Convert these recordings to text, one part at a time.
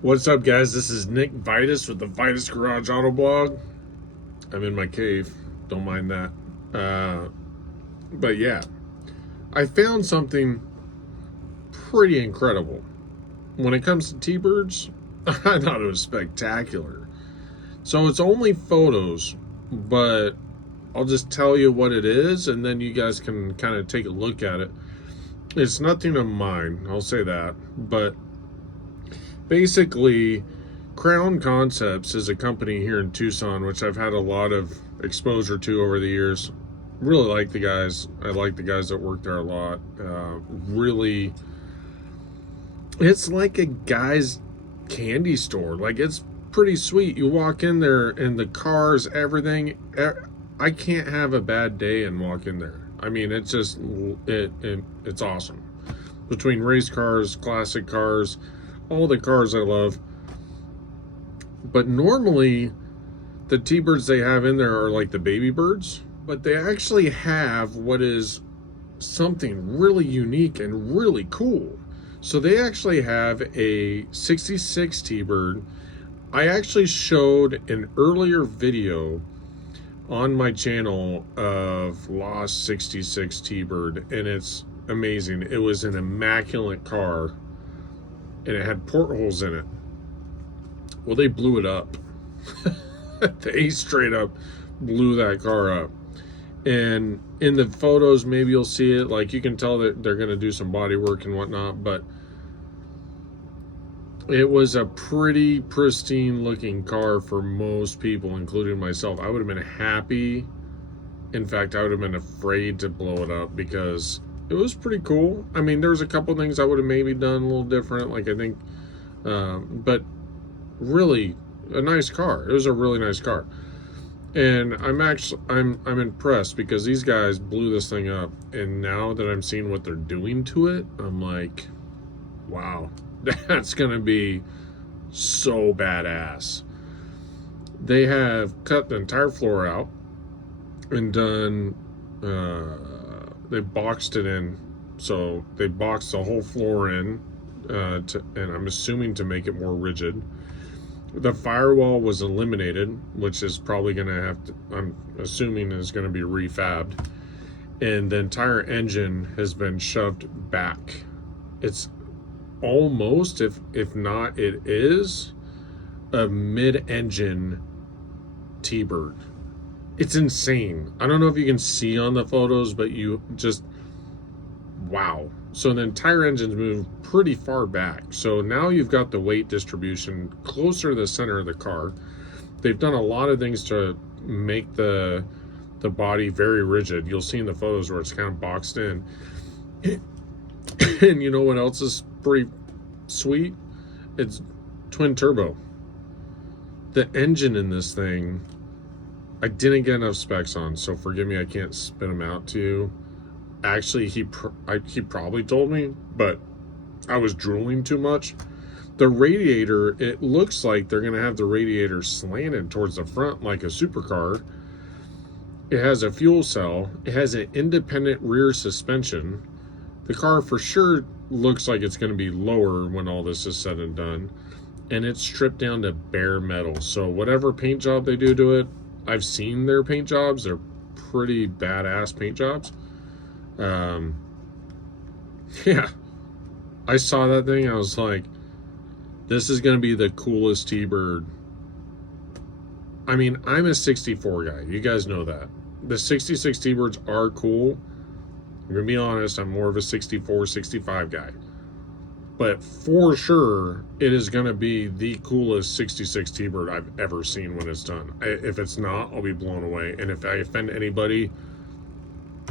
What's up, guys? This is Nick Vitus with the Vitus Garage Auto Blog. I'm in my cave. Don't mind that. But yeah, I found something pretty incredible. When it comes to T-Birds, I thought it was spectacular. So it's only photos, but I'll just tell you what it is, and then you guys can kind of take a look at it. It's nothing of mine, I'll say that, but basically, Crown Concepts is a company here in Tucson, which I've had a lot of exposure to over the years. Really like the guys. I like the guys that work there a lot. Really, it's like a guy's candy store. Like, it's pretty sweet. You walk in there and the cars, everything. I can't have a bad day and walk in there. I mean, it's just, it's awesome. Between race cars, classic cars, all the cars I love. But normally the T-Birds they have in there are like the baby birds, but they actually have what is something really unique and really cool. So they actually have a 66 T-Bird. I actually showed an earlier video on my channel of Lost 66 T-Bird, and it's amazing. It was an immaculate car, and it had portholes in it. Well, they blew it up. They straight up blew that car up. And in the photos, maybe you'll see it. Like, you can tell that they're going to do some body work and whatnot, but it was a pretty pristine looking car for most people, including myself. I would have been happy. In fact, I would have been afraid to blow it up because it was pretty cool. I mean, there's a couple things I would have maybe done a little different. Like, I think, but really a nice car. It was a really nice car. And I'm impressed because these guys blew this thing up. And now that I'm seeing what they're doing to it, I'm like, wow, that's going to be so badass. They have cut the entire floor out and done, they boxed it in. So they boxed the whole floor in, and I'm assuming to make it more rigid. The firewall was eliminated, which is probably going to have to, I'm assuming is going to be refabbed. And the entire engine has been shoved back. It's almost, if not, it is a mid-engine T-Bird. It's insane. I don't know if you can see on the photos, but you just, wow. So the entire engine's moved pretty far back. So now you've got the weight distribution closer to the center of the car. They've done a lot of things to make the body very rigid. You'll see in the photos where it's kind of boxed in. And you know what else is pretty sweet? It's twin turbo. The engine in this thing, I didn't get enough specs on, so forgive me, I can't spit them out to you. Actually, he probably told me, but I was drooling too much. The radiator, it looks like they're going to have the radiator slanted towards the front like a supercar. It has a fuel cell. It has an independent rear suspension. The car for sure looks like it's going to be lower when all this is said and done. And it's stripped down to bare metal. So whatever paint job they do to it, I've seen their paint jobs. They're pretty badass paint jobs. Yeah, I saw that thing. I was like, this is going to be the coolest T-Bird. I mean, I'm a 64 guy. You guys know that. The 66 T-Birds are cool. I'm going to be honest, I'm more of a 64, 65 guy. But for sure, it is going to be the coolest 66 T-Bird I've ever seen when it's done. If it's not, I'll be blown away. And if I offend anybody,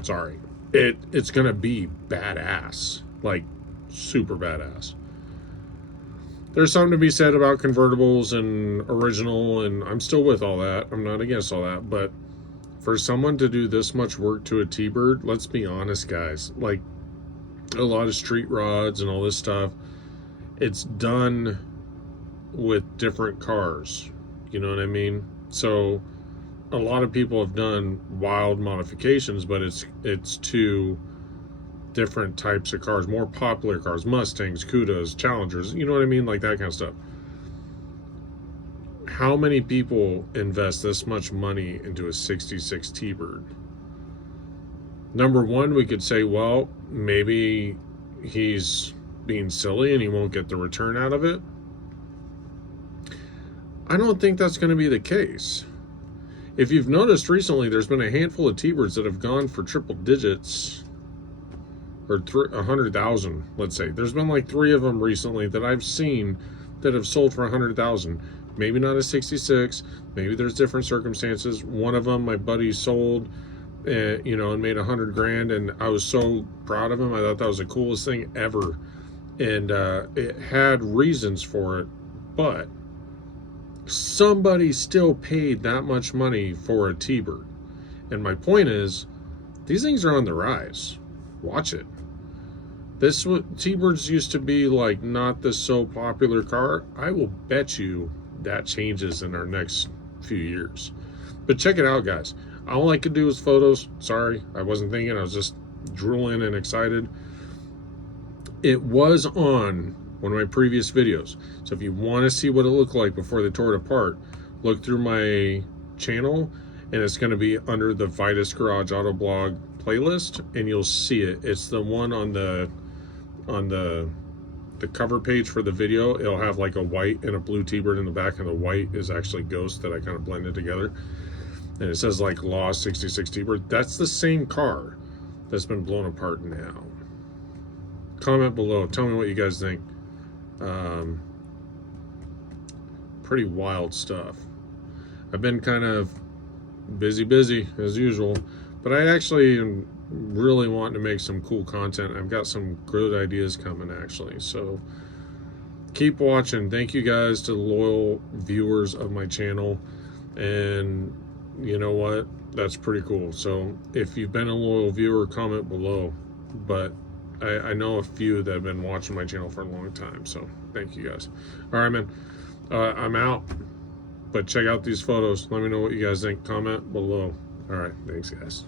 sorry. It's going to be badass. Like, super badass. There's something to be said about convertibles and original, and I'm still with all that. I'm not against all that, but for someone to do this much work to a T-Bird, let's be honest, guys. Like, a lot of street rods and all this stuff, it's done with different cars. You know what I mean? So a lot of people have done wild modifications, but it's to different types of cars, more popular cars, Mustangs, Cudas, Challengers, you know what I mean? Like that kind of stuff. how many people invest this much money into a 66 T-Bird? Number one, we could say, well, maybe he's being silly and he won't get the return out of it. I don't think that's going to be the case. If you've noticed recently, there's been a handful of T-Birds that have gone for triple digits, or 100,000, let's say. There's been like 3 of them recently that I've seen that have sold for 100,000. Maybe not a 66. Maybe there's different circumstances. One of them, my buddy sold, and made 100 grand, and I was so proud of him. I thought that was the coolest thing ever, and it had reasons for it, but somebody still paid that much money for a T-Bird. And my point is, these things are on the rise. Watch it. T-Birds used to be like not the so popular car. I will bet you that changes in our next few years. But check it out, guys. All I could do was photos. Sorry, I wasn't thinking. I was just drooling and excited. It was on one of my previous videos. So if you want to see what it looked like before they tore it apart, look through my channel, and it's going to be under the Vitus Garage Auto Blog playlist, and you'll see it. It's the one on the cover page for the video. It'll have like a white and a blue T-Bird in the back, and the white is actually Ghost that I kind of blended together. And it says like Law 66 T-Bird. That's the same car that's been blown apart now. Comment below. Tell me what you guys think. Pretty wild stuff. I've been kind of busy as usual, but I actually am really wanting to make some cool content. I've got some good ideas coming, actually. So keep watching. Thank you guys to the loyal viewers of my channel. And you know what? That's pretty cool. So if you've been a loyal viewer, comment below. But I know a few that have been watching my channel for a long time. So thank you guys. All right, man. I'm out. But check out these photos. Let me know what you guys think. Comment below. All right. Thanks, guys.